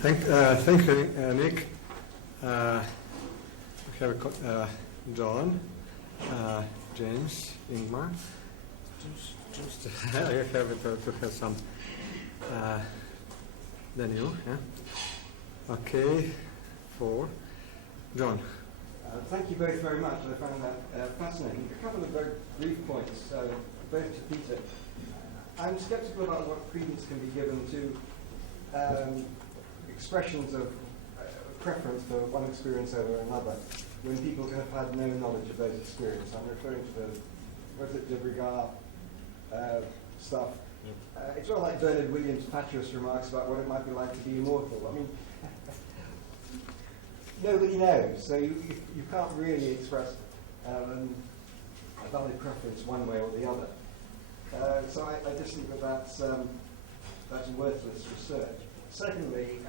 Thank you, Nick. We have John, James, Ingmar. Just I have to have some Daniel. Yeah. Okay, 4. John. Thank you both very much. I found that fascinating. A couple of very brief points, both to Peter. I'm sceptical about what credence can be given to expressions of preference for one experience over another when people have had no knowledge of those experiences. I'm referring to the, was it de Brigard stuff. It's not like Bernard Williams' fatuous remarks about what it might be like to be immortal. I mean, nobody knows, so you can't really express a valid preference one way or the other. So I just think that that's worthless research. Secondly,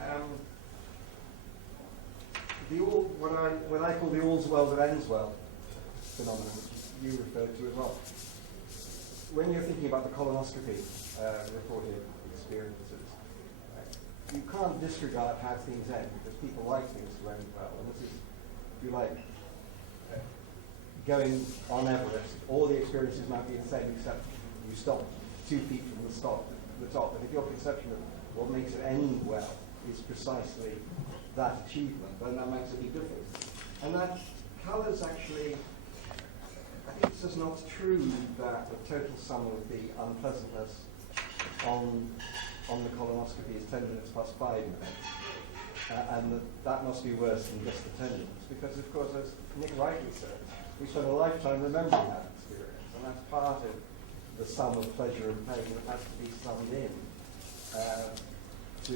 what I call the all's well that ends well phenomenon, which you referred to as well. When you're thinking about the colonoscopy reported experiences, you can't disregard how things end because people like things to end well. And this is, if you like, going on Everest, all the experiences might be the same except you stop 2 feet from the top. But if your conception of what makes it end well is precisely that achievement, then that makes a big difference. And that colours actually, I think it's just not true that the total sum of the unpleasantness on the colonoscopy is 10 minutes plus 5 minutes. And that must be worse than just the 10 minutes, because of course, as Nick rightly said, we spend a lifetime remembering that experience, and that's part of the sum of pleasure and pain that has to be summed in to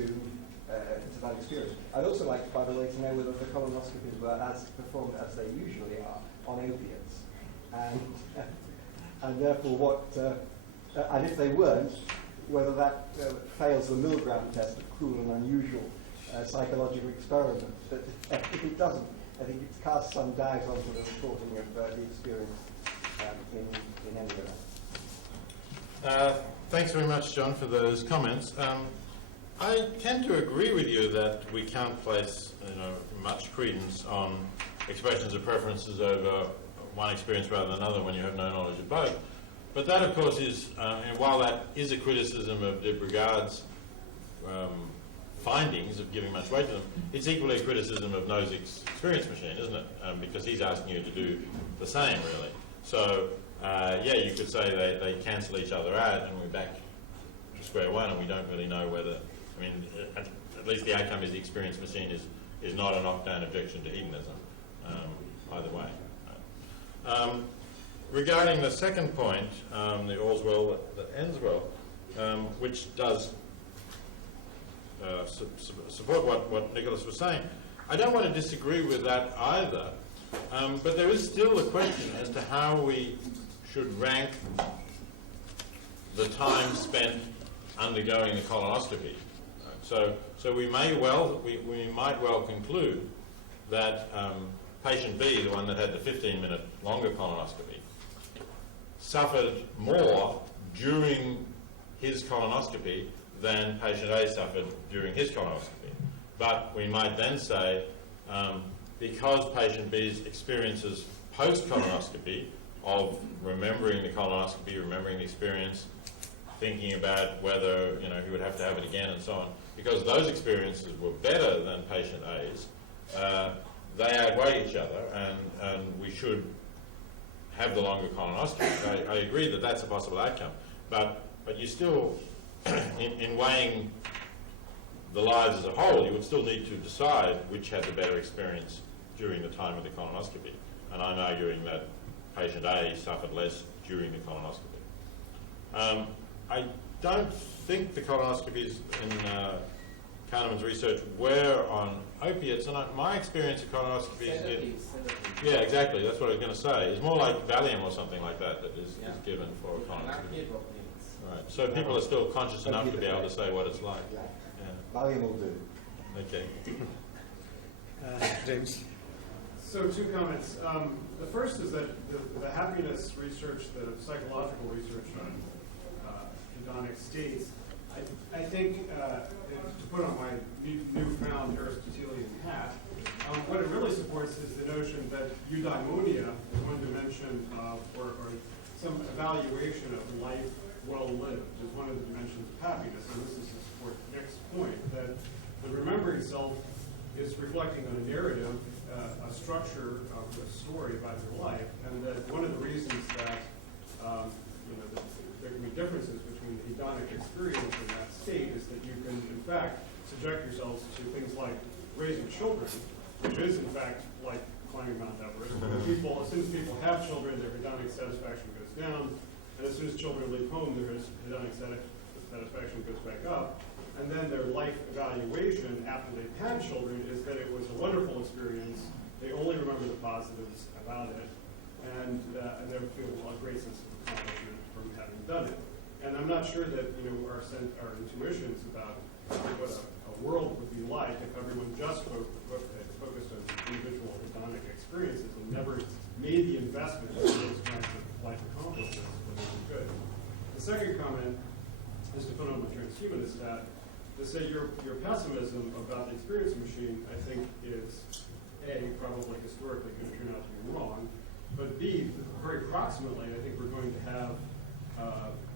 that experience. I'd also like, by the way, to know whether the colonoscopies were as performed as they usually are on opiates, and therefore what, and if they weren't, whether that fails the Milgram test of cruel and unusual psychological experiment. But if it doesn't, I think it casts some doubt onto the reporting of the experience in any event. Thanks very much, John, for those comments. I tend to agree with you that we can't place much credence on expressions of preferences over one experience rather than another when you have no knowledge of both. But that, of course, is, and while that is a criticism of de Brigard's findings of giving much weight to them, it's equally a criticism of Nozick's experience machine, isn't it? Because he's asking you to do the same, really. So, yeah, you could say they cancel each other out and we're back to square one and we don't really know whether, I mean, at least the outcome is the experience machine is not a knockdown objection to hedonism, either way. Regarding the second point, the all's well that ends well, which does support what Nicholas was saying, I don't want to disagree with that either, but there is still the question as to how we should rank the time spent undergoing the colonoscopy. So we might well conclude that patient B, the one that had the 15-minute longer colonoscopy, suffered more during his colonoscopy than patient A suffered during his colonoscopy. But we might then say, because patient B's experiences post-colonoscopy of remembering the colonoscopy, remembering the experience, thinking about whether he would have to have it again and so on, because those experiences were better than patient A's, they outweigh each other, and we should have the longer colonoscopy. I agree that that's a possible outcome, but you still, in weighing the lives as a whole, you would still need to decide which had the better experience during the time of the colonoscopy. And I'm arguing that patient A suffered less during the colonoscopy. I don't think the colonoscopies in Kahneman's research were on opiates, and my experience of colonoscopies yeah, exactly, that's what I was going to say. It's more like Valium or something like that is given for a colonoscopy. Right, so people are still conscious enough to be able to say what it's like. Yeah. Valium will do. Okay. James. So 2 comments. The first is that the happiness research, the psychological research on hedonic states, I think, to put on my newfound Aristotelian hat, what it really supports is the notion that eudaimonia is one dimension of, or some evaluation of life well lived is one of the dimensions of happiness. And this is to support Nick's point, that the remembering self is reflecting on a narrative, a structure of a story about your life, and that one of the reasons that there can be differences between the hedonic experience and that state is that you can, in fact, subject yourselves to things like raising children, which is, in fact, like climbing Mount Everest. As soon as people have children, their hedonic satisfaction goes down, and as soon as children leave home, their hedonic satisfaction goes back up. And then their life evaluation after they've had children is that it was a wonderful experience. They only remember the positives about it, and they feel a great sense of accomplishment from having done it. And I'm not sure that our intuitions about what a world would be like if everyone just focused on individual hedonic experiences and never made the investment in those kinds of life accomplishments, would be good. The second comment is to put on my transhumanist hat. To say your pessimism about the experience machine, I think, is A, probably historically going to turn out to be wrong, but B, very proximately, I think we're going to have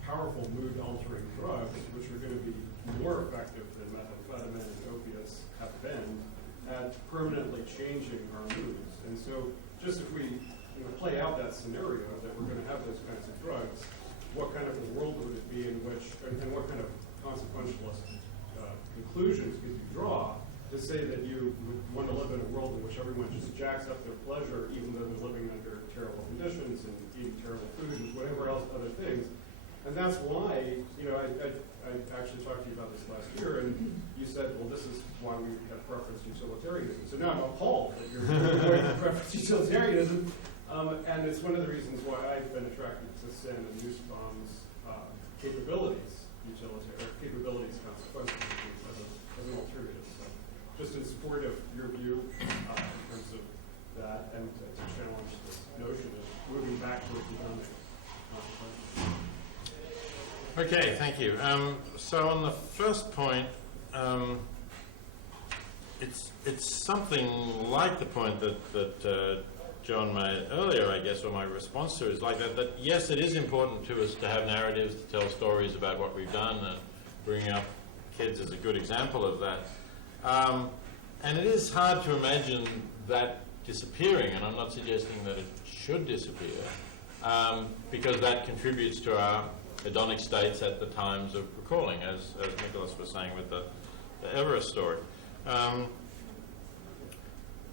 powerful mood-altering drugs, which are going to be more effective than methamphetamine and opiates have been at permanently changing our moods. And so, just if we play out that scenario that we're going to have those kinds of drugs, what kind of a world would it be in which, and what kind of consequentialist conclusions could you draw to say that you would want to live in a world in which everyone just jacks up their pleasure even though they're living under terrible conditions and eating terrible food and whatever else, other things. And that's why, I actually talked to you about this last year, and you said, well, this is why we have preference utilitarianism. So now I'm appalled that you're going to preference utilitarianism. And it's one of the reasons why I've been attracted to Sen and Nussbaum's capabilities consequences as an alternative. So just in support of your view in terms of that, and to challenge this notion of moving back to economic consequences. Okay, thank you. So on the first point, it's something like the point that John made earlier, I guess, or my response to it is like that yes, it is important to us to have narratives, to tell stories about what we've done, and bringing up kids is a good example of that. And it is hard to imagine that disappearing, and I'm not suggesting that it should disappear, because that contributes to our hedonic states at the times of recalling, as Nicholas was saying with the Everest story.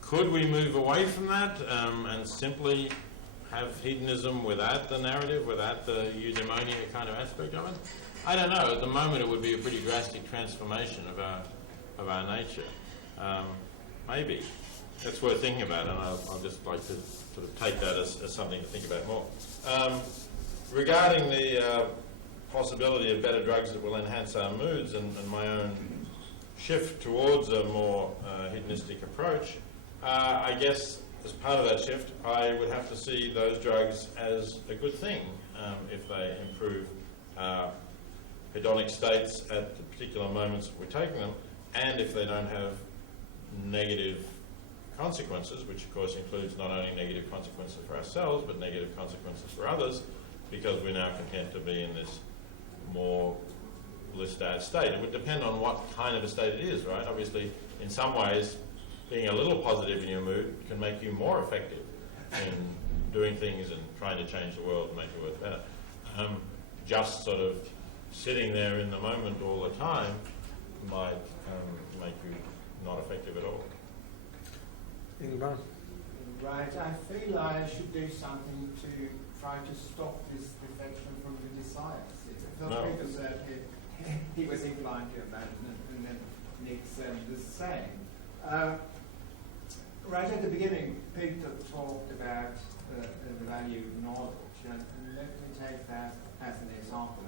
Could we move away from that and simply have hedonism without the narrative, without the eudaimonia kind of aspect of it? I don't know. At the moment, it would be a pretty drastic transformation of our nature. Maybe. That's worth thinking about, and I'll just like to sort of take that as something to think about more. Regarding the possibility of better drugs that will enhance our moods and my own shift towards a more hedonistic approach, I guess as part of that shift, I would have to see those drugs as a good thing if they improve hedonic states at the particular moments that we're taking them, and if they don't have negative consequences, which of course includes not only negative consequences for ourselves, but negative consequences for others, because we're now content to be in this more blissed out state. It would depend on what kind of a state it is, right? Obviously, in some ways, being a little positive in your mood can make you more effective in doing things and trying to change the world and make the world better. Just sort of sitting there in the moment all the time might make you not effective at all. Ingmar? Right, I feel I should do something to try to stop this defection from the desires. Peter said he was inclined to abandon it, and then Nick said the same. Right at the beginning, Peter talked about the value of knowledge, and let me take that as an example.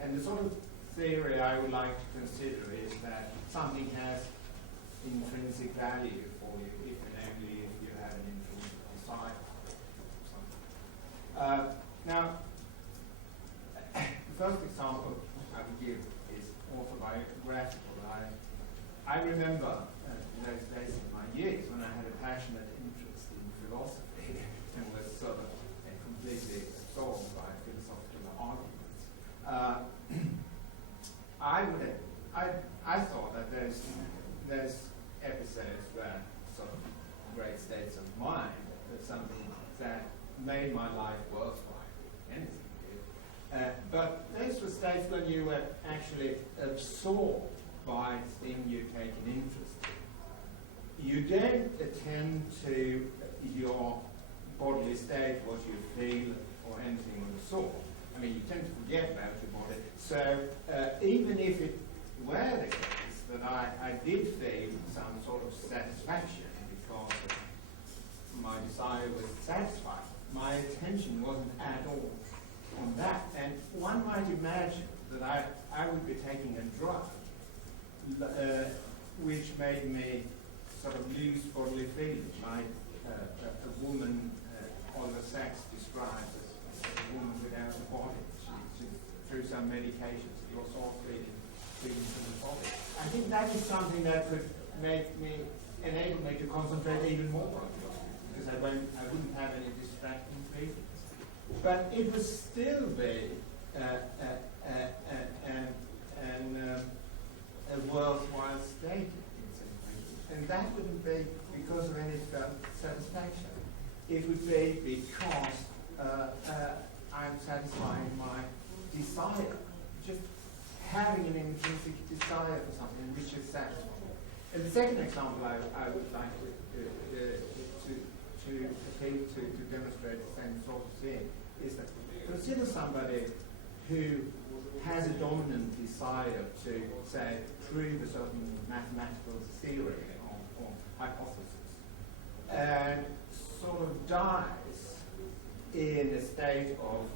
And the sort of theory I would like to consider is that something has intrinsic value for you, if and only if you have an intrinsic desire for something. Now, the first example I would give is I remember in those days of my years when I had a passionate interest in philosophy and was sort of completely absorbed by philosophical arguments. I thought that those episodes were sort of great states of mind, something that made my life worthwhile, anything did. But those were states when you were actually absorbed by the thing you've taken interest in. You don't attend to your bodily state, what you feel, or anything of the sort. I mean, you tend to forget about your body. So even if it were the case that I did feel some sort of satisfaction because my desire was satisfied, my attention wasn't at all on that. And one might imagine that I would be taking a drug which made me sort of lose bodily feelings, like a woman Oliver Sacks describes as a woman without a body. She through some medications, she lost all feelings from the body. I think that is something that could enable me to concentrate even more on it, because I wouldn't have any distracting feelings. But it would still be a worthwhile state in some ways. And that wouldn't be because of any satisfaction. It would be because I'm satisfying my desire, just having an intrinsic desire for something which is satisfying. And the second example I would like to appeal to demonstrate the same sort of thing is that consider somebody who has a dominant desire to, say, prove a certain mathematical theory or hypothesis, and sort of dies in a state of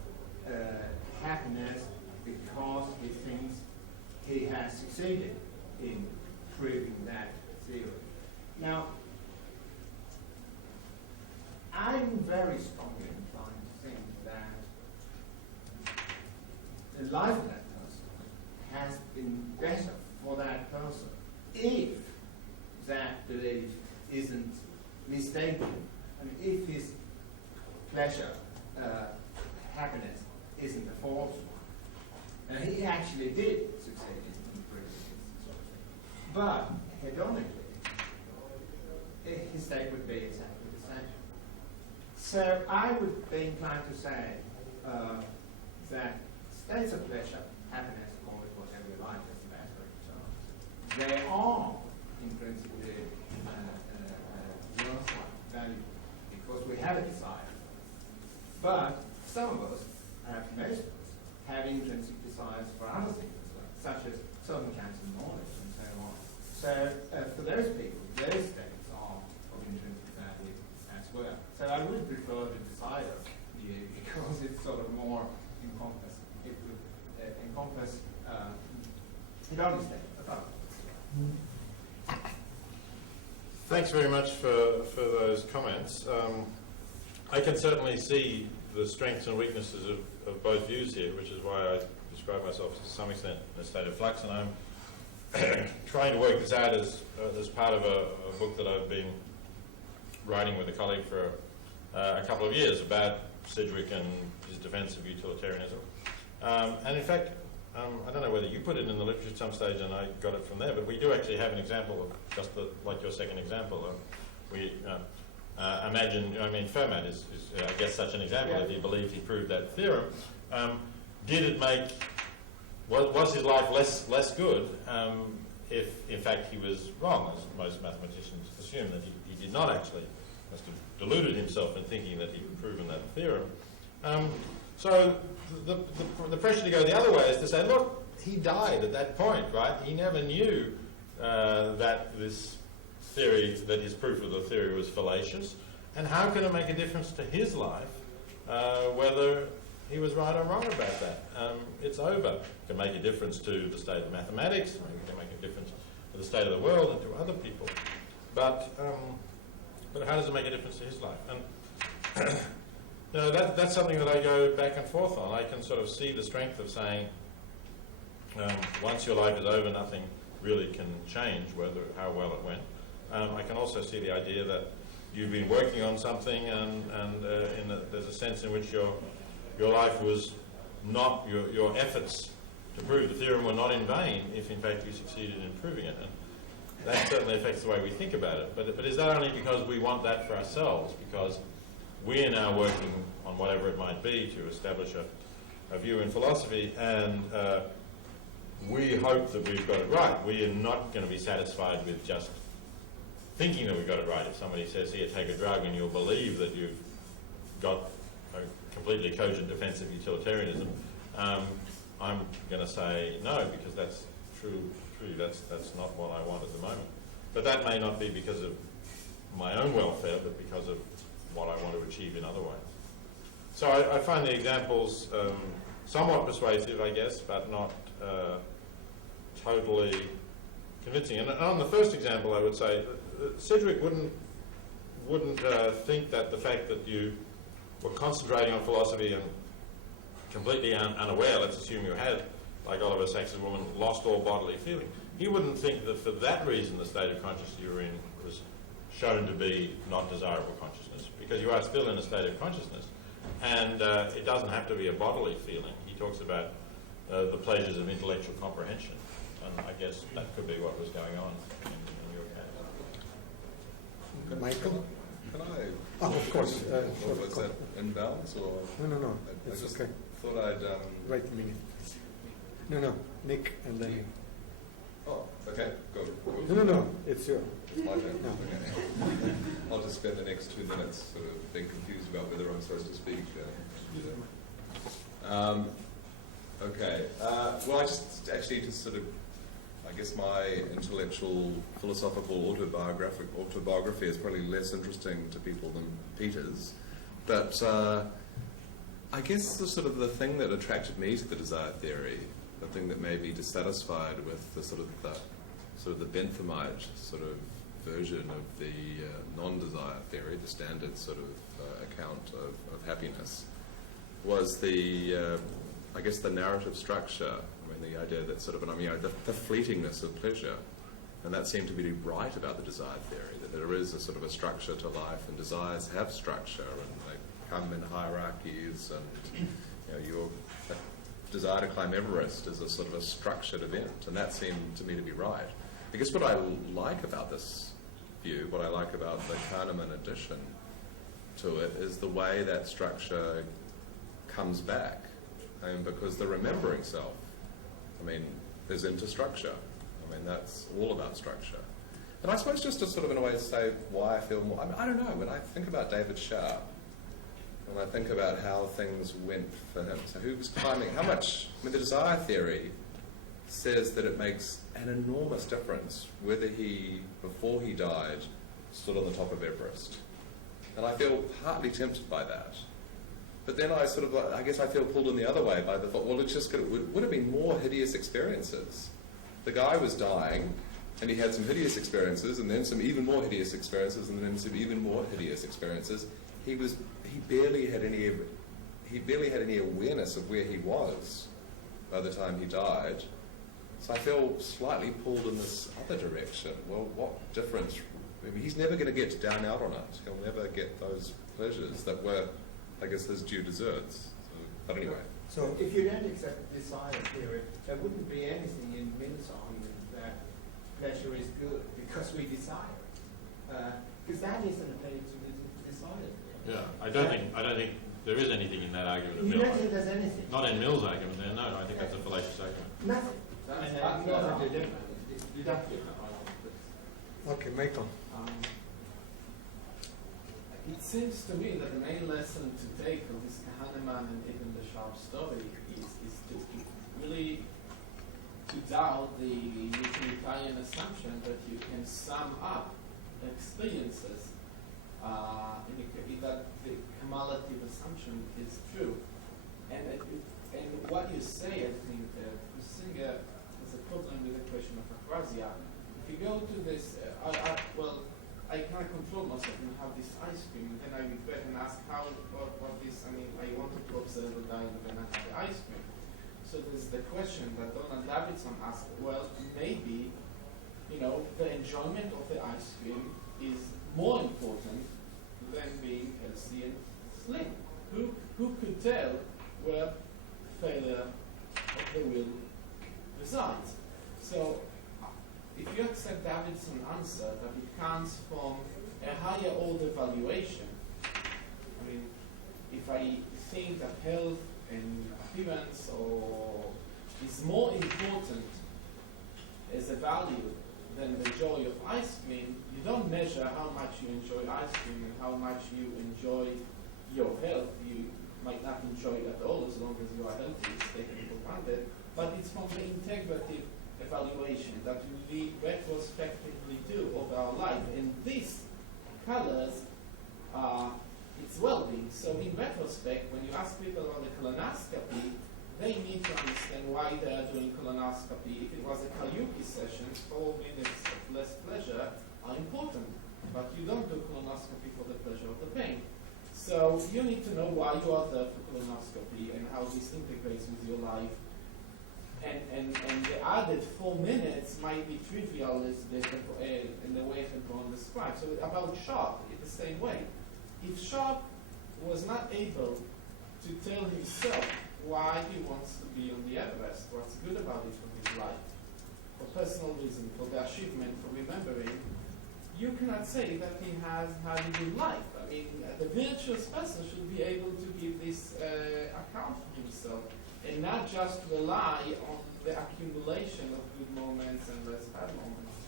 happiness because he thinks he has succeeded in proving that theory. Now, I'm very strongly inclined to think that the life of that person has been better for that person if that belief isn't mistaken, and if his pleasure, happiness, isn't a false one. And he actually did succeed in proving this sort of thing. But hedonically, his state would be exactly the same. So I would be inclined to say that states of pleasure, happiness, call it whatever you like, doesn't matter in terms. They are intrinsically worthwhile, valuable, because we have a desire. But some of us, perhaps most of us, have intrinsic desires for other things as well, such as certain kinds of knowledge and so on. So for those people, those states are of intrinsic value as well. So I would prefer the desire view because it's sort of more encompassing. It would encompass hedonic state above. Thanks very much for those comments. I can certainly see the strengths and weaknesses of both views here, which is why I describe myself to some extent in a state of flux, and I'm trying to work this out as part of a book that I've been writing with a colleague for a couple of years about Sidgwick and his defence of utilitarianism. And in fact, I don't know whether you put it in the literature at some stage and I got it from there, but we do actually have an example of just like your second example. We imagine, Fermat is I guess such an example. If he believed he proved that theorem, did it make, was his life less good if in fact he was wrong, as most mathematicians assume that he did not actually, must have deluded himself in thinking that he'd proven that theorem. So the pressure to go the other way is to say, look, he died at that point, right? He never knew that this theory, that his proof of the theory was fallacious, and how can it make a difference to his life whether he was right or wrong about that? It's over. It can make a difference to the state of mathematics, it can make a difference to the state of the world and to other people, but how does it make a difference to his life? And that's something that I go back and forth on. I can sort of see the strength of saying, once your life is over, nothing really can change how well it went. I can also see the idea that you've been working on something, and there's a sense in which your life was not, your efforts to prove the theorem were not in vain if in fact you succeeded in proving it. And that certainly affects the way we think about it. But is that only because we want that for ourselves? Because we are now working on whatever it might be to establish a view in philosophy, and we hope that we've got it right. We are not going to be satisfied with just thinking that we've got it right. If somebody says, here, take a drug, and you'll believe that you've got a completely cogent defense of utilitarianism, I'm going to say no, because that's true. That's not what I want at the moment. But that may not be because of my own welfare, but because of what I want to achieve in other ways. So I find the examples somewhat persuasive, I guess, but not totally convincing. And on the first example, I would say that Sedgwick wouldn't think that the fact that you were concentrating on philosophy and completely unaware, let's assume you had, like Oliver Sacks's woman, lost all bodily feeling. He wouldn't think that for that reason the state of consciousness you were in was shown to be not desirable consciousness, because you are still in a state of consciousness. And it doesn't have to be a bodily feeling. He talks about the pleasures of intellectual comprehension, and I guess that could be what was going on in your case. Michael? Can I? Oh, of course. Or was that inbounds or? No. I It's just okay. thought I'd. Right a minute. No. Nick, and then you. Oh, okay. Go. No. It's your. It's my turn. No. Okay. I'll just spend the next 2 minutes sort of being confused about whether I'm supposed to speak. Okay. Well, I just actually just sort of, I guess my intellectual, philosophical autobiography is probably less interesting to people than Peter's. But I guess the sort of the thing that attracted me to the desire theory, the thing that made me dissatisfied with the sort of the Benthamite sort of version of the non-desire theory, the standard sort of account of happiness, was the I guess the narrative structure. I mean, the idea that sort of, the fleetingness of pleasure, and that seemed to be right about the desire theory, that there is a sort of a structure to life, and desires have structure, and they come in hierarchies, and your desire to climb Everest is a sort of a structured event, and that seemed to me to be right. I guess what I like about this view, what I like about the Kahneman addition to it, is the way that structure comes back. Because the remembering self, is into structure. That's all about structure. And I suppose just to sort of, in a way, say why I feel more, I don't know, when I think about David Sharp, when I think about how things went for him, so who was climbing, how much, the desire theory says that it makes an enormous difference whether he, before he died, stood on the top of Everest. And I feel partly tempted by that. But then I guess I feel pulled in the other way by the thought, well, would have been more hideous experiences. The guy was dying, and he had some hideous experiences, and then some even more hideous experiences, and then some even more hideous experiences. He barely had any awareness of where he was by the time he died. So I feel slightly pulled in this other direction. Well, what difference? He's never going to get down out on it. He'll never get those pleasures that were, I guess, his due deserts. But anyway. So if you don't accept desire theory, there wouldn't be anything in Mill's argument that pleasure is good because we desire it. Because that isn't a place to desire theory. Yeah, I don't think there is anything in that argument of You Mill. don't think there's anything? Not in Mill's argument there, no. I think that's a fallacious argument. Nothing. Not deductive. Okay, Michael. It seems to me that the main lesson to take from this Kahneman and even the Sharp story is to really to doubt the utilitarian assumption that you can sum up experiences in that the cumulative assumption is true. And what you say, I think, Singer has a problem with the question of akrasia. If you go to this, I can't control myself and have this ice cream, and then I regret and ask what this, I wanted to observe the guy and then I have the ice cream. So there's the question that Donald Davidson asked, well, maybe you know, the enjoyment of the ice cream is more important than being healthy and slim. Who could tell where failure of the will resides? So, if you accept Davidson's answer that it comes from a higher order valuation, I mean, if I think that health and appearance is more important as a value than the joy of ice cream, you don't measure how much you enjoy ice cream and how much you enjoy your health. You might not enjoy it at all as long as you are healthy, it's taken for granted, but it's from the integrative evaluation that we retrospectively do of our life, and this colors its well-being. So in retrospect, when you ask people about the colonoscopy, they need to understand why they are doing colonoscopy. If it was a karaoke session, 4 minutes of less pleasure are important, but you don't do colonoscopy for the pleasure of the pain. So you need to know why you are there for colonoscopy and how this integrates with your life. And the added 4 minutes might be trivial in the way that Ron described. So about Sharp, in the same way. If Sharp was not able to tell himself why he wants to be on the Everest, what's good about it for his life, for personal reason, for the achievement, for remembering, you cannot say that he has had a good life. I mean, the virtuous person should be able to give this account for himself and not just rely on the accumulation of good moments and less bad moments.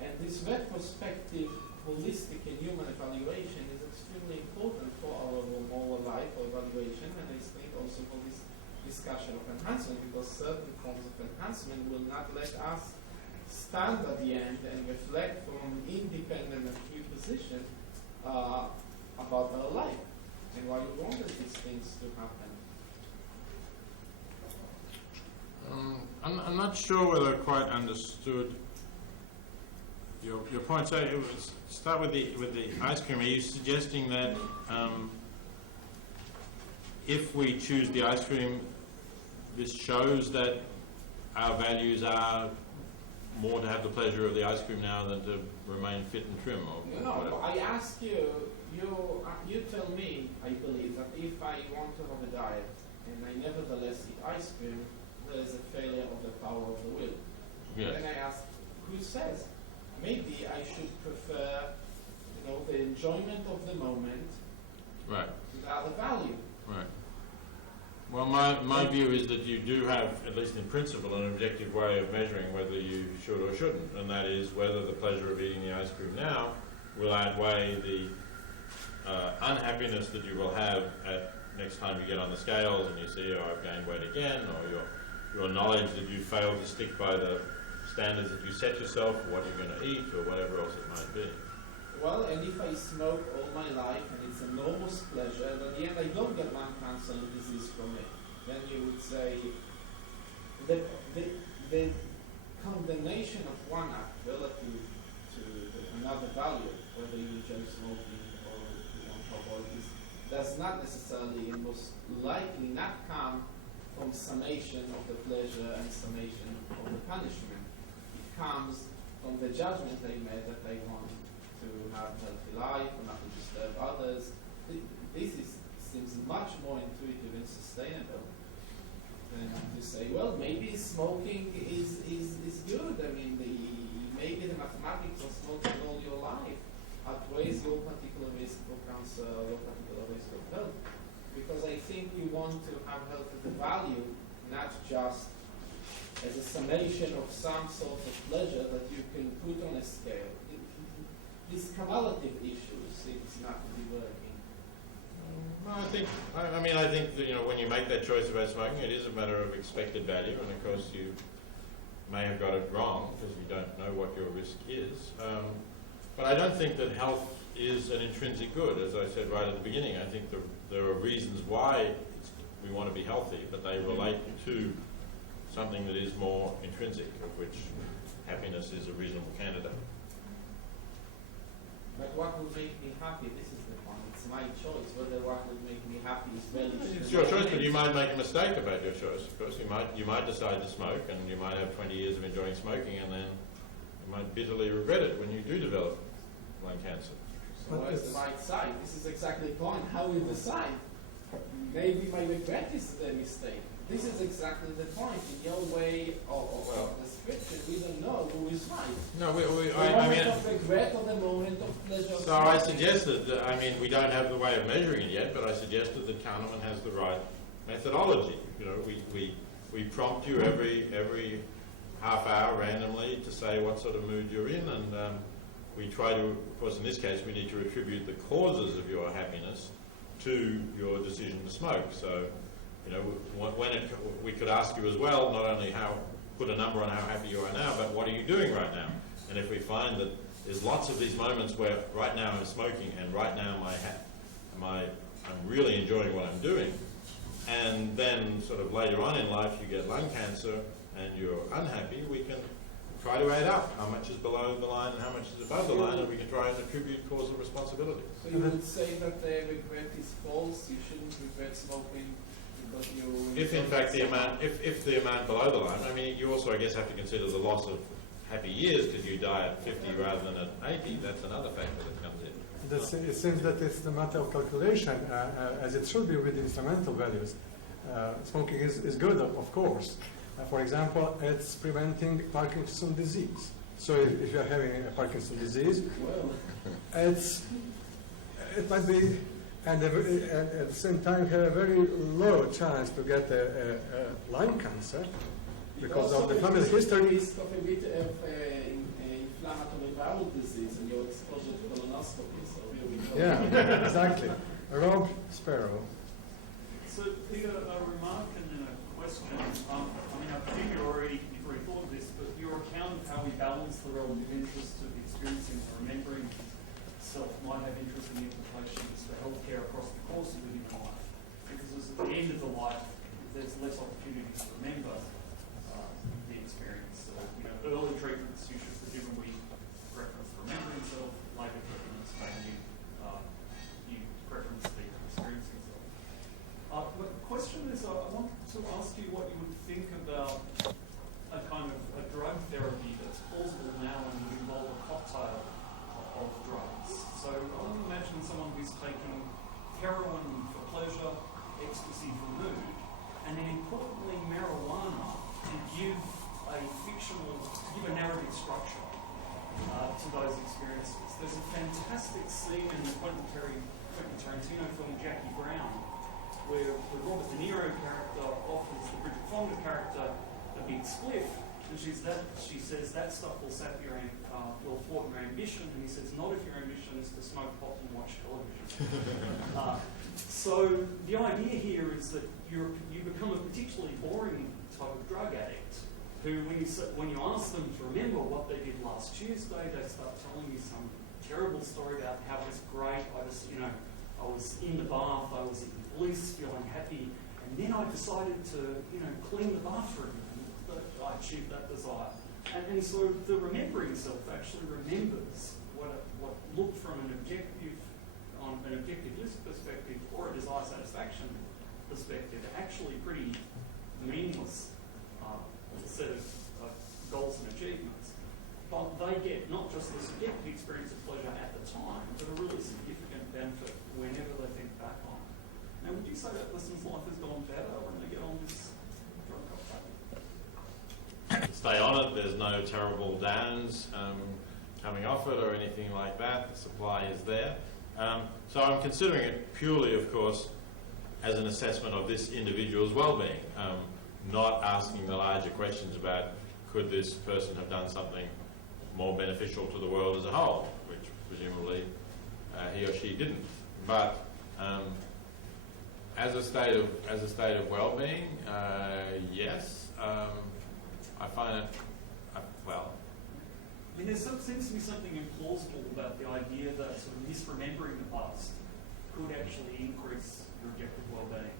And this retrospective, holistic and human evaluation is extremely important for our moral life or evaluation, and I think also for this discussion of enhancement, because certain forms of enhancement will not let us stand at the end and reflect from an independent and free position about our life and why we wanted these things to happen. I'm not sure whether I quite understood your point. So it was, start with the ice cream. Are you suggesting that if we choose the ice cream, this shows that our values are more to have the pleasure of the ice cream now than to remain fit and trim? Or no, I ask you, you tell me, I believe, that if I want to have a diet and I nevertheless eat ice cream, there is a failure of the power of the will. Yes. Then I ask, who says? Maybe I should prefer, the enjoyment of the moment, right, without the value. right. Well, my view is that you do have, at least in principle, an objective way of measuring whether you should or shouldn't, and that is whether the pleasure of eating the ice cream now will outweigh the unhappiness that you will have at next time you get on the scales and you see, oh, I've gained weight again, or your knowledge that you failed to stick by the standards that you set yourself for what you're going to eat or whatever else it might be. Well, and if I smoke all my life and it's an enormous pleasure, but at the end I don't get lung cancer and disease from it, then you would say the condemnation of one act relative to another value, whether you enjoy smoking or you want to avoid this, does not necessarily and most likely not come from summation of the pleasure and summation of the punishment. It comes from the judgment they made that they want to have a healthy life or not to disturb others. This seems much more intuitive and sustainable than to say, well, maybe smoking is good. I mean, maybe the mathematics of smoking all your life outweighs your particular risk for cancer or your particular risk of health. Because I think we want to have health as a value, not just as a summation of some sort of pleasure that you can put on a scale. This cumulative issue seems not to be working. No, I think that, when you make that choice about smoking, it is a matter of expected value, and of course you may have got it wrong because you don't know what your risk is. But I don't think that health is an intrinsic good, as I said right at the beginning. I think there are reasons why we want to be healthy, but they relate to something that is more intrinsic, of which happiness is a reasonable candidate. But what would make me happy? This is the point. It's my choice. Whether what would make me happy is relative. It's your choice, but you might make a mistake about your choice. Of course, you might decide to smoke, and you might have 20 years of enjoying smoking, and then You might bitterly regret it when you do develop lung cancer. So where's the right side? This is exactly the point. How we decide? Maybe my regret is the mistake. This is exactly the point. In your way of description, we don't know who is right. No, The I moment mean, of regret or the moment of pleasure. so I suggested that, I mean, we don't have the way of measuring it yet, but I suggested that Kahneman has the right methodology. You know, we prompt you every half hour randomly to say what sort of mood you're in, and we try to, of course in this case, we need to attribute the causes of your happiness to your decision to smoke. So, you know, we could ask you as well, not only put a number on how happy you are now, but what are you doing right now? And if we find that there's lots of these moments where right now I'm smoking and right now I'm really enjoying what I'm doing, and then sort of later on in life you get lung cancer and you're unhappy, we can try to add up how much is below the line and how much is above the line, and we can try and attribute causal responsibility. So you would say that the regret is false, you shouldn't regret smoking because you... If in fact the amount, if the amount below the line, I mean, you also I guess have to consider the loss of happy years because you die at 50 rather than at 80, that's another factor that comes in. It seems that it's the matter of calculation, as it should be with instrumental values. Smoking is good, of course. For example, it's preventing Parkinson's disease. So if you're having a Parkinson's disease, it might be, and at the same time have a very low chance to get a lung cancer because of the family history. Risk of a bit of inflammatory bowel disease and your exposure to colonoscopy. So here we go. Yeah, exactly. Rob Sparrow. So, Peter, a remark and then a question. I mean, I think you've already thought of this, but your account of how we balance the relative interests of experiencing and remembering self might have interesting implications for healthcare across the course of the human life. Because at the end of the life, there's less opportunities to remember the experience. So, you know, early treatments, you should presumably preference remembering self, later treatments, maybe you preference the experiencing self. But the question is, I want to ask you what you would think about a kind of a drug therapy that's plausible now and would involve a cocktail of drugs. So I want to imagine someone who's taking heroin for pleasure, ecstasy for mood, and then importantly marijuana to give a narrative structure to those experiences. There's a fantastic scene in the Quentin Tarantino film Jackie Brown, where the Robert De Niro character offers the Bridget Fonda character a big spliff, and she says that stuff will sap will thwart your ambition, and he says not if your ambition is to smoke pot and watch television. So the idea here is that you become a particularly boring type of drug addict, who when you ask them to remember what they did last Tuesday, they start telling you some terrible story about how it was great. I was in the bath, I was in bliss, feeling happy, and then I decided to, clean the bathroom, and I achieved that desire. And so the remembering self actually remembers what looked from an objective perspective or a desire satisfaction perspective, actually pretty meaningless set of goals and achievements. But they get not just the subjective experience of pleasure at the time, but a really significant benefit whenever they think back on it. Now, would you say that person's life has gone better when they get on this drug cocktail? Stay on it, there's no terrible downs coming off it or anything like that. The supply is there. So I'm considering it purely, of course, as an assessment of this individual's well-being, not asking the larger questions about could this person have done something more beneficial to the world as a whole, which presumably he or she didn't. But as a state of well-being, yes, I find it well. I mean, there seems to be something implausible about the idea that sort of misremembering the past could actually increase your objective well-being.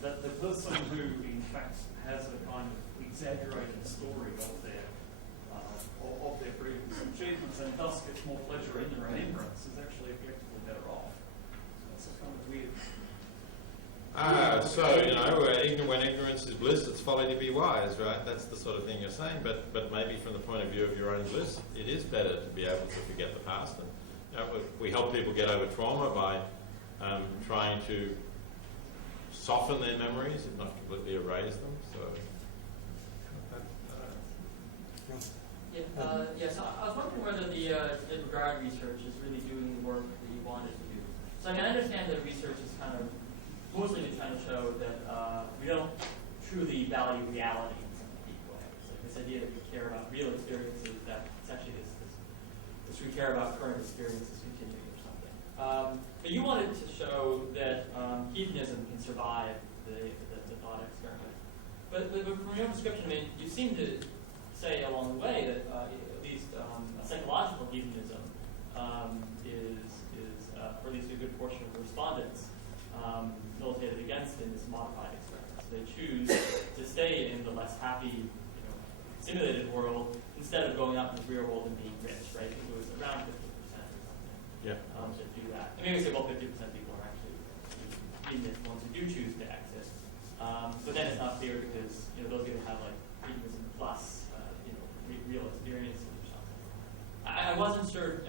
That the person who, in fact, has a kind of exaggerated story of their previous achievements and thus gets more pleasure in the remembrance is actually objectively better off. So that's kind of weird. So, when ignorance is bliss, it's folly to be wise, right? That's the sort of thing you're saying. But maybe from the point of view of your own bliss, it is better to be able to forget the past. And we help people get over trauma by trying to soften their memories, if not completely erase them. So, Yes, I was wondering whether the regard research is really doing the work that you wanted to do. So I understand that research is kind of mostly been trying to show that we don't truly value reality in some deep way. So this idea that we care about real experiences, that it's actually this we care about current experiences continuing or something. But you wanted to show that hedonism can survive the thought experiment. But from your description, you seem to say along the way that at least a psychological hedonism is or at least a good portion of the respondents militated against in this modified experiment. So they choose to stay in the less happy, simulated world instead of going out in the real world and being rich, right? I think it was around 50% or something. Yeah. To do that. And maybe we say, well, 50% people are actually hedonist ones who do choose to exit. But then it's not clear because those people have like hedonism plus real experiences or something. I wasn't sure.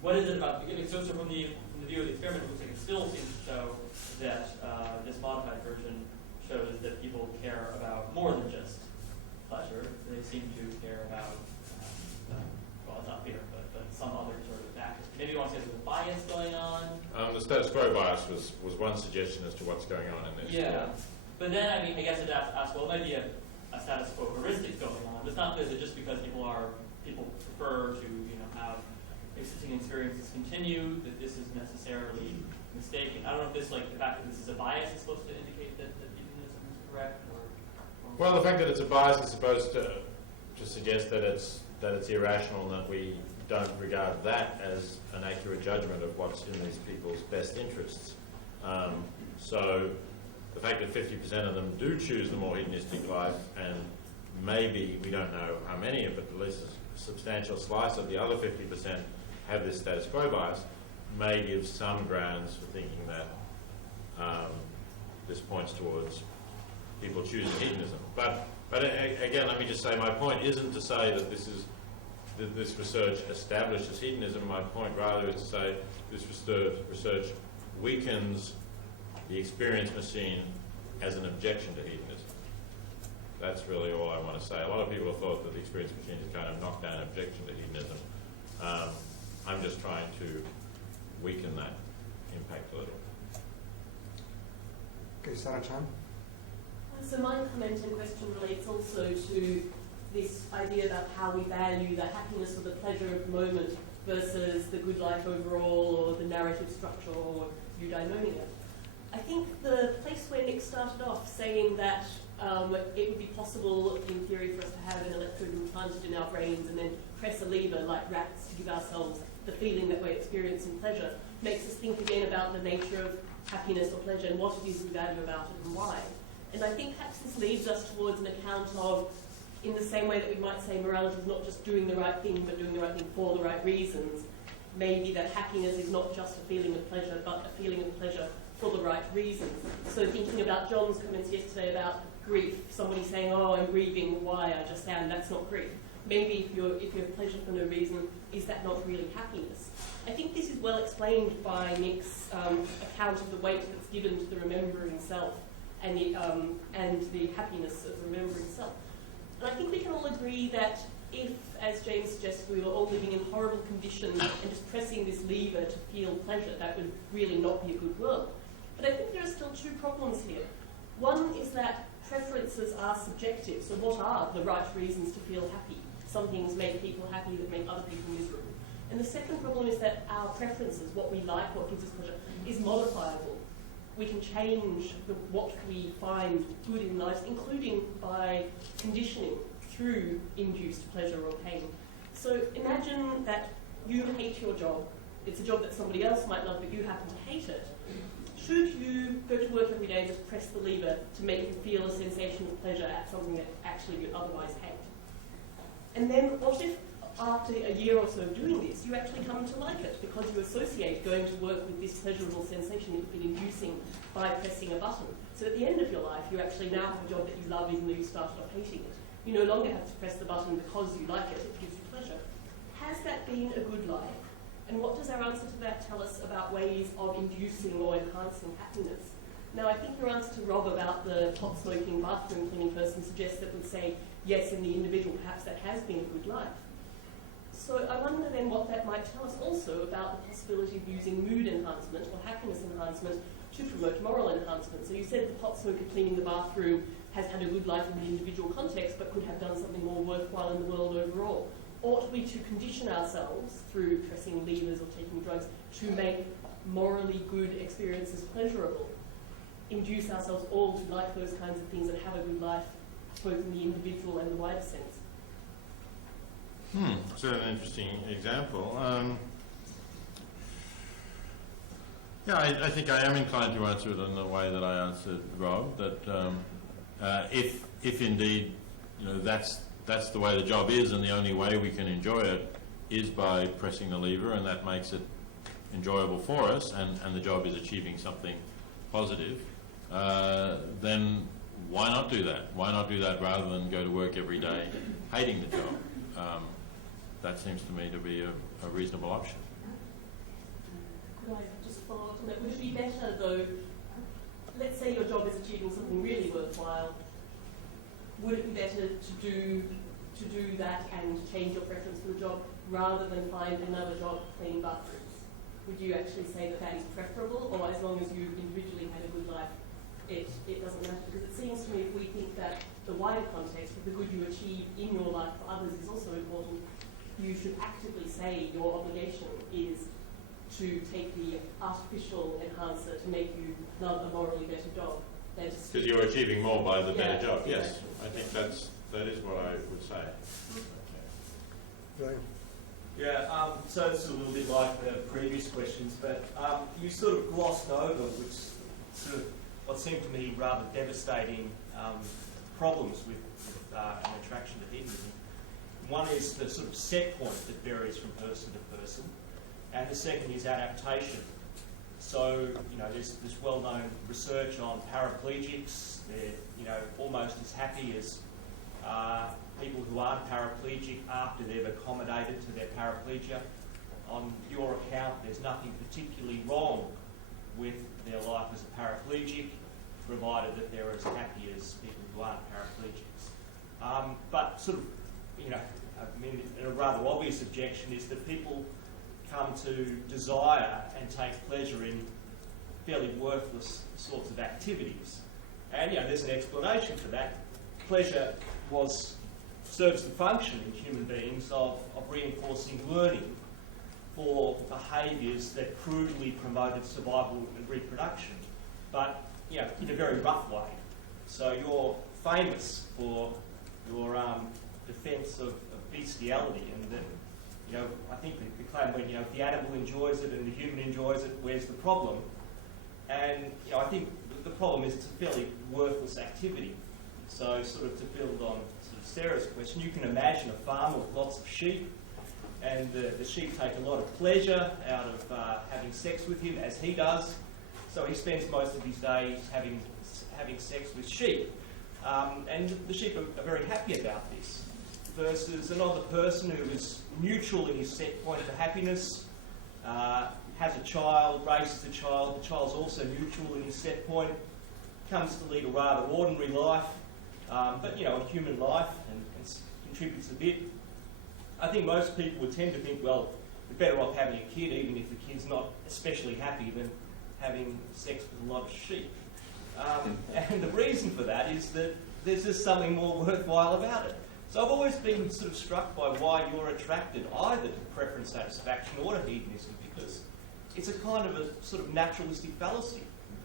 What is it about? So from the view of the experiment, it looks like it still seems to show that this modified version shows that people care about more than just pleasure. They seem to care about well, it's not fear, but some other sort of factors. Maybe you want to say there's a bias going on. The status quo bias was one suggestion as to what's going on in this. Yeah. But then, I guess I'd ask, well, it might be a status quo heuristic going on. It's not is it just because people prefer to, have existing experiences continue, that this is necessarily mistaken. I don't know if the fact that this is a bias is supposed to indicate that hedonism is correct, or well, the fact that it's a bias is supposed to suggest that it's irrational and that we don't regard that as an accurate judgment of what's in these people's best interests. So the fact that 50% of them do choose the more hedonistic life, and maybe, we don't know how many, but at least a substantial slice of the other 50% have this status quo bias, may give some grounds for thinking that this points towards people choosing hedonism. But again, let me just say, my point isn't to say that this research establishes hedonism. My point rather is to say this research weakens the experience machine as an objection to hedonism. That's really all I want to say. A lot of people have thought that the experience machine is kind of knocked down an objection to hedonism. I'm just trying to weaken that impact a little. Okay, Sarah Chan. So my comment and question relates also to this idea about how we value the happiness or the pleasure of the moment versus the good life overall, or the narrative structure, or eudaimonia. I think the place where Nick started off saying that it would be possible, in theory, for us to have an electrode implanted in our brains and then press a lever like rats to give ourselves the feeling that we're experiencing pleasure, makes us think again about the nature of happiness or pleasure and what it is we value about it and why. And I think perhaps this leads us towards an account of, in the same way that we might say morality is not just doing the right thing, but doing the right thing for the right reasons, maybe that happiness is not just a feeling of pleasure, but a feeling of pleasure for the right reasons. So thinking about John's comments yesterday about grief, somebody saying, oh, I'm grieving, why? I just am, that's not grief. Maybe if you have pleasure for no reason, is that not really happiness? I think this is well explained by Nick's account of the weight that's given to the remembering self and the happiness of remembering self. And I think we can all agree that if, as James suggested, we were all living in horrible conditions and just pressing this lever to feel pleasure, that would really not be a good world. But I think there are still two problems here. One is that preferences are subjective, so what are the right reasons to feel happy? Some things make people happy that make other people miserable. And the second problem is that our preferences, what we like, what gives us pleasure, is modifiable. We can change what we find good in life, including by conditioning through induced pleasure or pain. So imagine that you hate your job. It's a job that somebody else might love, but you happen to hate it. Should you go to work every day and just press the lever to make you feel a sensation of pleasure at something that actually you otherwise hate? And then what if after a year or so of doing this, you actually come to like it because you associate going to work with this pleasurable sensation that you've been inducing by pressing a button. So at the end of your life, you actually now have a job that you love even though you started off hating it. You no longer have to press the button because you like it, it gives you pleasure. Has that been a good life? And what does our answer to that tell us about ways of inducing or enhancing happiness? Now, I think your answer to Rob about the pot-smoking, bathroom cleaning person suggests that would say, yes, in the individual, perhaps that has been a good life. So I wonder then what that might tell us also about the possibility of using mood enhancement or happiness enhancement to promote moral enhancement. So you said the pot smoker cleaning the bathroom has had a good life in the individual context but could have done something more worthwhile in the world overall. Ought we to condition ourselves through pressing levers or taking drugs to make morally good experiences pleasurable? Induce ourselves all to like those kinds of things and have a good life, both in the individual and the wider sense? It's an interesting example. Yeah, I think I am inclined to answer it in the way that I answered Rob, that if indeed, that's the way the job is, and the only way we can enjoy it is by pressing the lever, and that makes it enjoyable for us, and the job is achieving something positive, then why not do that? Why not do that rather than go to work every day hating the job? That seems to me to be a reasonable option. Could I just follow up on that? Would it be better, though, let's say your job is achieving something really worthwhile, would it be better to do that and change your preference for the job rather than find another job cleaning bathrooms? Would you actually say that that is preferable, or as long as you individually had a good life, it doesn't matter? Because it seems to me if we think that the wider context of the good you achieve in your life for others is also important, you should actively say your obligation is to take the artificial enhancer to make you a morally better job. Because you're achieving more by the better job, exactly. yes. I think that is what I would say. Right. Yeah, so it's a little bit like the previous questions, but you sort of glossed over which sort of what seemed to me rather devastating problems with an attraction to hedonism. One is the sort of set point that varies from person to person, and the second is adaptation. So, there's this well-known research on paraplegics. They're, almost as happy as people who aren't paraplegic after they've accommodated to their paraplegia. On your account, there's nothing particularly wrong with their life as a paraplegic, provided that they're as happy as people who aren't paraplegics. But sort of, a rather obvious objection is that people come to desire and take pleasure in fairly worthless sorts of activities. And there's an explanation for that. Pleasure serves the function in human beings of reinforcing learning for behaviours that crudely promoted survival and reproduction, but in a very rough way. So you're famous for your defence of bestiality, and that I think the claim when if the animal enjoys it and the human enjoys it, where's the problem? And I think the problem is it's a fairly worthless activity. So sort of to build on sort of Sarah's question, you can imagine a farm with lots of sheep, and the sheep take a lot of pleasure out of having sex with him, as he does. So he spends most of his days having sex with sheep. And the sheep are very happy about this. Versus another person who is neutral in his set point for happiness, has a child, raises a child, the child's also neutral in his set point, comes to lead a rather ordinary life, but a human life, and contributes a bit. I think most people would tend to think, well, we're better off having a kid, even if the kid's not especially happy, than having sex with a lot of sheep. And the reason for that is that there's just something more worthwhile about it. So I've always been sort of struck by why you're attracted either to preference satisfaction or to hedonism, because it's a kind of a sort of naturalistic fallacy.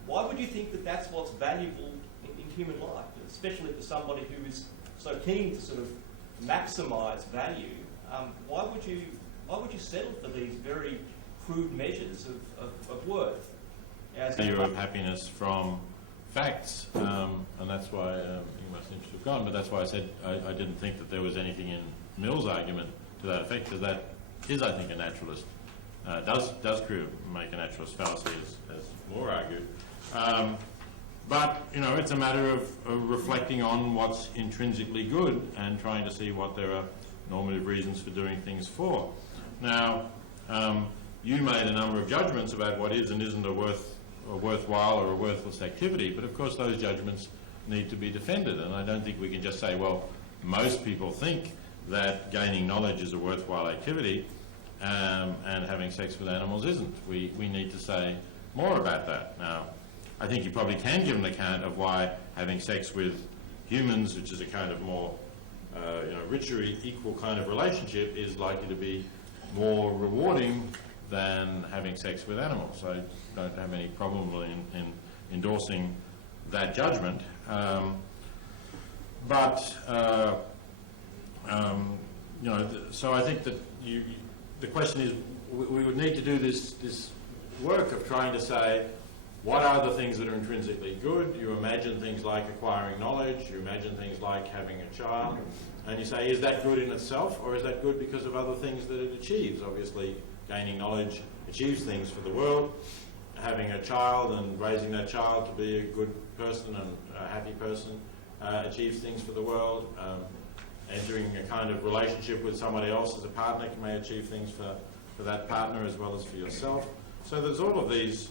Why would you think that that's what's valuable in human life, especially for somebody who is so keen to sort of maximise value? Why would you settle for these very crude measures of worth? Value of happiness from facts, and that's why you must have gone. But that's why I said I didn't think that there was anything in Mill's argument to that effect, because that is, I think, a naturalist, does make a naturalist fallacy, as Moore argued. But, you know, it's a matter of reflecting on what's intrinsically good and trying to see what there are normative reasons for doing things for. Now, you made a number of judgments about what is and isn't a worthwhile or a worthless activity, but of course those judgments need to be defended, and I don't think we can just say, well, most people think that gaining knowledge is a worthwhile activity and having sex with animals isn't. We need to say more about that. Now, I think you probably can give an account of why having sex with humans, which is a kind of more richer, equal kind of relationship, is likely to be more rewarding than having sex with animals. I don't have any problem in endorsing that judgment. So I think that the question is, we would need to do this work of trying to say, what are the things that are intrinsically good? You imagine things like acquiring knowledge, you imagine things like having a child, and you say, is that good in itself, or is that good because of other things that it achieves? Obviously, gaining knowledge achieves things for the world. Having a child and raising that child to be a good person and a happy person achieves things for the world. Entering a kind of relationship with somebody else as a partner may achieve things for that partner as well as for yourself. So there's all of these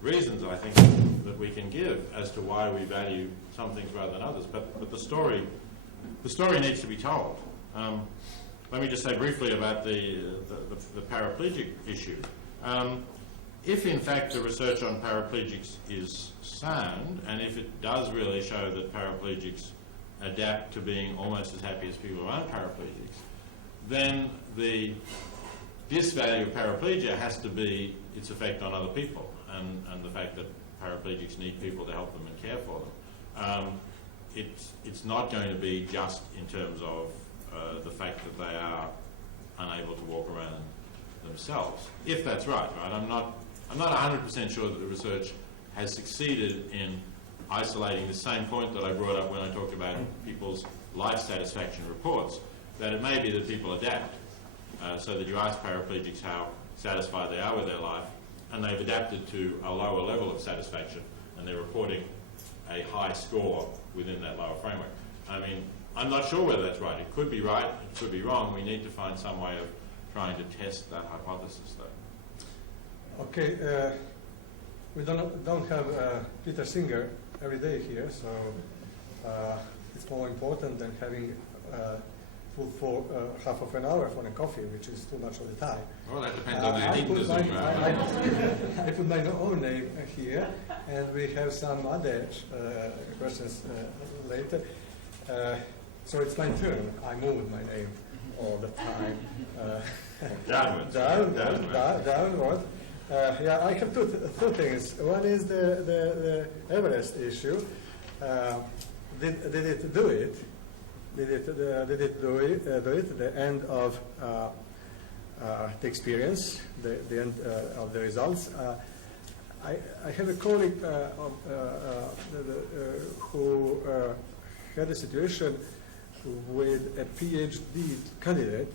reasons, I think, that we can give as to why we value some things rather than others. But the story needs to be told. Let me just say briefly about the paraplegic issue. If in fact the research on paraplegics is sound, and if it does really show that paraplegics adapt to being almost as happy as people who aren't paraplegics, then the disvalue of paraplegia has to be its effect on other people, and the fact that paraplegics need people to help them and care for them. It's not going to be just in terms of the fact that they are unable to walk around themselves, if that's right. I'm not 100% sure that the research has succeeded in isolating the same point that I brought up when I talked about people's life satisfaction reports, that it may be that people adapt, so that you ask paraplegics how satisfied they are with their life, and they've adapted to a lower level of satisfaction, and they're reporting a high score within that lower framework. I mean, I'm not sure whether that's right. It could be right, it could be wrong. We need to find some way of trying to test that hypothesis, though. Okay, we don't have Peter Singer every day here, so it's more important than having food for half of an hour for a coffee, which is too much of the time. Well, that depends on the hedonism. I put my own name here, and we have some other questions later. So it's my turn. I move my name all the time. Downwards. Downward. Yeah, I have two things. One is the Everest issue. Did it do it? Did it do it? The end of the experience, the end of the results. I have a colleague who had a situation with a PhD candidate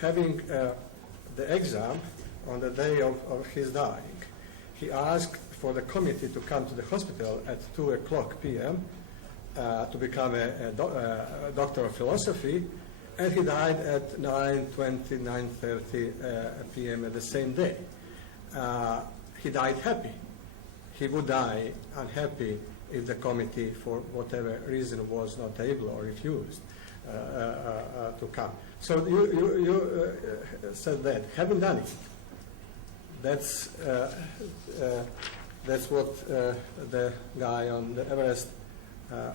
having the exam on the day of his dying. He asked for the committee to come to the hospital at 2:00 p.m. To become a doctor of philosophy, and he died at 9:20, 9:30 p.m. at the same day. He died happy. He would die unhappy if the committee, for whatever reason, was not able or refused to come. So you said that. Haven't done it. That's what the guy on the Everest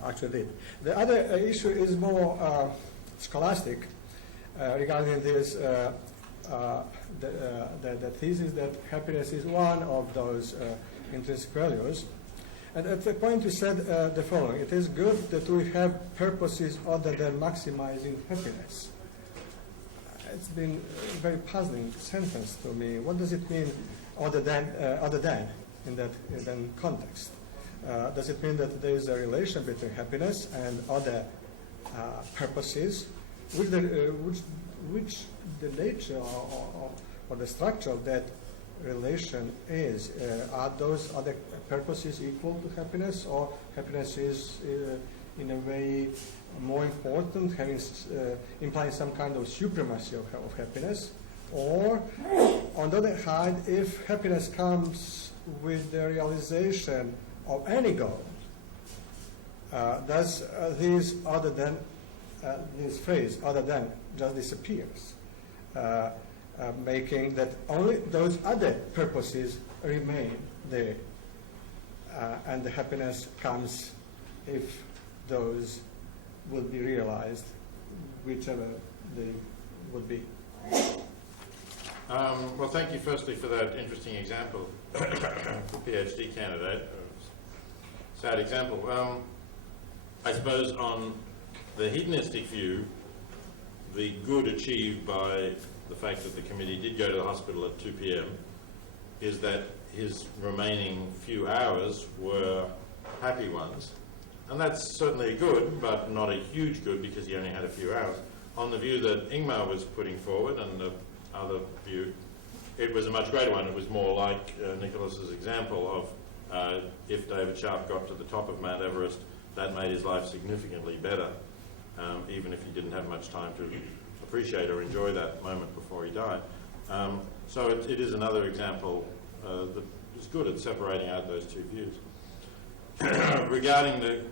actually did. The other issue is more scholastic regarding this, the thesis that happiness is one of those intrinsic values. And at the point you said the following: it is good that we have purposes other than maximizing happiness. It's been a very puzzling sentence to me. What does it mean, other than in that context? Does it mean that there is a relation between happiness and other purposes which the nature or the structure of that relation is. Are those other purposes equal to happiness, or happiness is in a way more important, implying some kind of supremacy of happiness? Or, on the other hand, if happiness comes with the realization of any goal, does this phrase "other than" just disappears, making that only those other purposes remain there, and the happiness comes if those will be realized, whichever they would be. Well, thank you firstly for that interesting example for PhD candidate. Sad example. I suppose on the hedonistic view, the good achieved by the fact that the committee did go to the hospital at 2 p.m. is that his remaining few hours were happy ones. And that's certainly good, but not a huge good because he only had a few hours. On the view that Ingmar was putting forward and the other view, it was a much greater one. It was more like Nicholas's example of if David Sharp got to the top of Mount Everest, that made his life significantly better, even if he didn't have much time to appreciate or enjoy that moment before he died. So it is another example that is good at separating out those two views. Regarding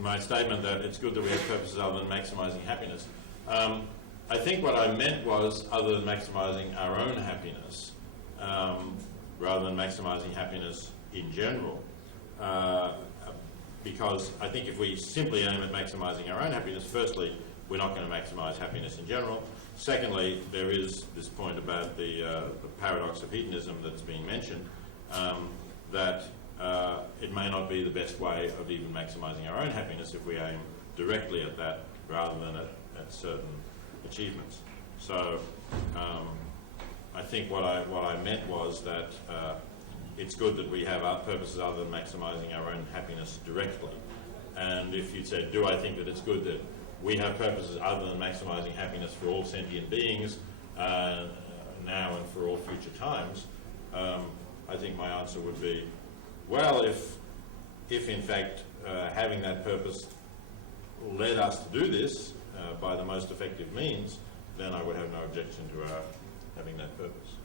my statement that it's good that we have purposes other than maximising happiness, I think what I meant was other than maximising our own happiness, rather than maximising happiness in general. Because I think if we simply aim at maximising our own happiness, firstly, we're not going to maximise happiness in general. Secondly, there is this point about the paradox of hedonism that's being mentioned, that it may not be the best way of even maximising our own happiness if we aim directly at that rather than at certain achievements. So I think what I meant was that it's good that we have our purposes other than maximising our own happiness directly. And if you said, do I think that it's good that we have purposes other than maximising happiness for all sentient beings now and for all future times, I think my answer would be, well, if in fact having that purpose led us to do this by the most effective means, then I would have no objection to our having that purpose.